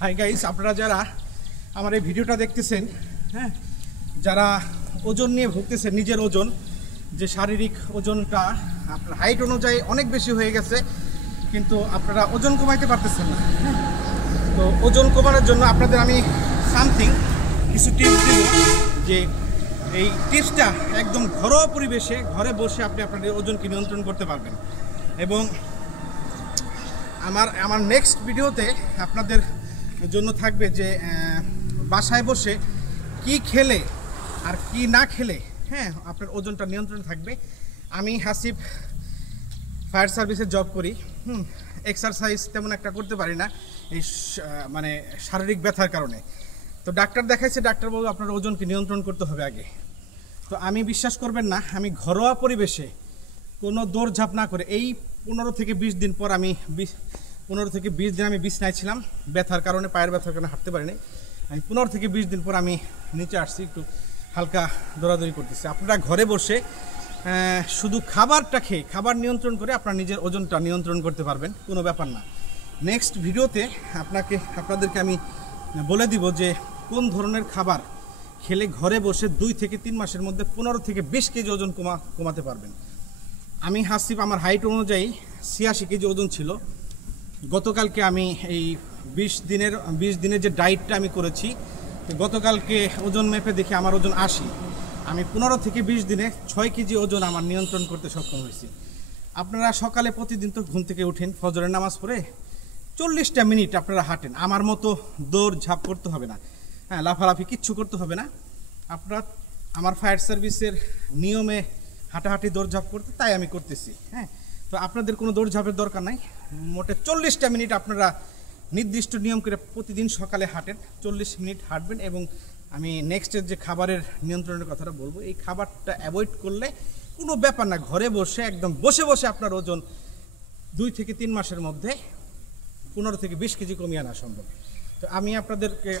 Hi guys, আপনারা যারা আমার এই ভিডিওটা দেখতেছেন, হ্যাঁ, যারা ওজন নিয়ে ভুগতেছেন, নিজের ওজন যে শারীরিক ওজনটা আপনার হাইট অনুযায়ী অনেক বেশি হয়ে গেছে, কিন্তু আপনারা ওজন কমাইতে পারতেছেন না, হ্যাঁ, তো ওজন কমানোর জন্য আপনাদের আমি সামথিং কিছু টিপস দিব, যে এই টিপসটা একদম ঘরোয়া পরিবেশে ঘরে বসে আপনি আপনাদের ওজনকে নিয়ন্ত্রণ করতে পারবেন। এবং আমার নেক্সট ভিডিওতে আপনাদের জন্য থাকবে যে বাসায় বসে কি খেলে আর কি না খেলে, হ্যাঁ, আপনার ওজনটা নিয়ন্ত্রণ থাকবে। আমি হাসিব ফায়ার সার্ভিসে জব করি, এক্সারসাইজ তেমন একটা করতে পারি না এই মানে শারীরিক ব্যথার কারণে। তো ডাক্তার দেখাইছে, ডাক্তার বলবে আপনার ওজনকে নিয়ন্ত্রণ করতে হবে আগে। তো আমি বিশ্বাস করবেন না, আমি ঘরোয়া পরিবেশে কোনো দৌড়ঝাঁপ না করে এই 15 থেকে 20 দিন পর আমি 15 থেকে 20 দিন আমি বিছনায় ছিলাম, ব্যথার কারণে, পায়ের ব্যথার কারণে হাঁটতে পারিনি। আমি 15 থেকে 20 দিন পর আমি নিচে আসছি, একটু হালকা দৌড়াদৌড়ি করতেছি। আপনারা ঘরে বসে শুধু খাবারটা খেয়ে, খাবার নিয়ন্ত্রণ করে আপনার নিজের ওজনটা নিয়ন্ত্রণ করতে পারবেন, কোনো ব্যাপার না। নেক্সট ভিডিওতে আপনাদেরকে আমি বলে দিব যে কোন ধরনের খাবার খেলে ঘরে বসে 2 থেকে 3 মাসের মধ্যে 15 থেকে 20 কেজি ওজন কমাতে পারবেন। আমি হাসিব, আমার হাইট অনুযায়ী 86 কেজি ওজন ছিল। গতকালকে আমি এই 20 দিনের যে ডায়েটটা আমি করেছি, গতকালকে ওজন মেপে দেখি আমার ওজন 80। আমি 15 থেকে 20 দিনে 6 কেজি ওজন আমার নিয়ন্ত্রণ করতে সক্ষম হয়েছি। আপনারা সকালে প্রতিদিন তো ঘুম থেকে উঠেন, ফজরের নামাজ পড়ে 40টা মিনিট আপনারা হাঁটেন। আমার মতো দৌড় ঝাঁপ করতে হবে না, হ্যাঁ, লাফালাফি কিচ্ছু করতে হবে না। আপনারা আমার ফায়ার সার্ভিসের নিয়মে হাঁটাহাঁটি দৌড়ঝাঁপ করতে, তাই আমি করতেছি, হ্যাঁ। তো আপনাদের কোনো দৌড়ঝাঁপের দরকার নাই, মোটে 40টা মিনিট আপনারা নির্দিষ্ট নিয়ম করে প্রতিদিন সকালে হাঁটেন, 40 মিনিট হাঁটবেন। এবং আমি নেক্সটের যে খাবারের নিয়ন্ত্রণের কথাটা বলবো, এই খাবারটা অ্যাভয়েড করলে কোনো ব্যাপার না, ঘরে বসে একদম বসে বসে আপনার ওজন 2 থেকে 3 মাসের মধ্যে 15 থেকে 20 কেজি কমিয়ে আনা সম্ভব। তো আমি আপনাদেরকে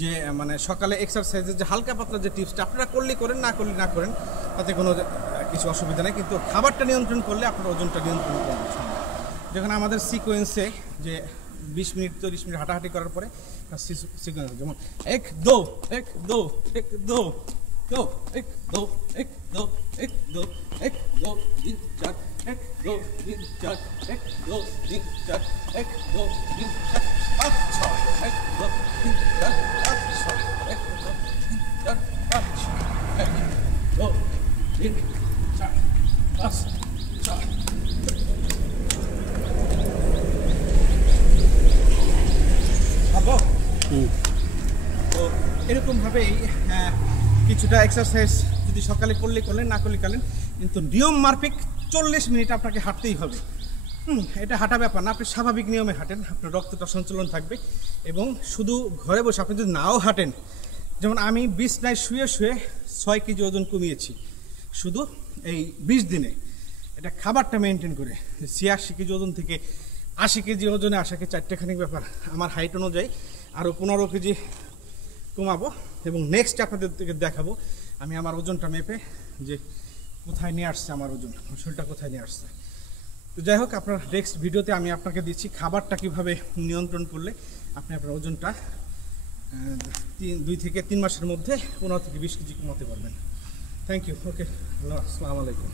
যে মানে সকালে এক্সারসাইজের যে হালকা পাতলা যে টিপসটা আপনারা করলে করেন, না করলে না করেন, তাতে কোনো কিছু অসুবিধা নেই, কিন্তু খাবারটা নিয়ন্ত্রণ করলে আপনার ওজনটা নিয়ন্ত্রণ করা সম্ভব। যখন আমাদের সিকোয়েন্সে যে 20 মিনিট 30 মিনিট হাঁটাহাঁটি করার পরে সিকোয়েন্স, যেমন 1 2 1 2 1 2 2 1 2 1 2 1 2 1 2 3 4 1 2 3 4 1 2 3 4 1 2 3 4 5 6 1 2 3 4 5 6 1 2 3 4 5 6 1 2 3 4 5 6। তো এরকমভাবেই কিছুটা এক্সারসাইজ যদি সকালে করলেন, না করলেন, কিন্তু নিয়ম মাফিক 40 মিনিট আপনাকে হাঁটতেই হবে। এটা হাঁটা ব্যাপার না, আপনি স্বাভাবিক নিয়মে হাঁটেন, আপনার রক্তটা সঞ্চালন থাকবে। এবং শুধু ঘরে বসে আপনি যদি নাও হাঁটেন, যেমন আমি বিছনায় শুয়ে শুয়ে 6 কেজি ওজন কমিয়েছি শুধু এই 20 দিনে, এটা খাবারটা মেনটেন করে। 86 কেজি ওজন থেকে 80 কেজি ওজনে আসাকে 4টেখানিক ব্যাপার। আমার হাইট অনুযায়ী আরও 15 কেজি কমাবো, এবং নেক্সট আপনাদেরকে দেখাবো আমি আমার ওজনটা মেপে যে কোথায় নিয়ে আসছে, আমার ওজন, শরীরটা কোথায় নিয়ে আসছে। তো যাই হোক, আপনার নেক্সট ভিডিওতে আমি আপনাকে দিচ্ছি খাবারটা কীভাবে নিয়ন্ত্রণ করলে আপনি আপনার ওজনটা 2 থেকে 3 মাসের মধ্যে 15 থেকে 20 কেজি কমাতে পারবেন। Thank you. ওকে, আসসালামু আলাইকুম।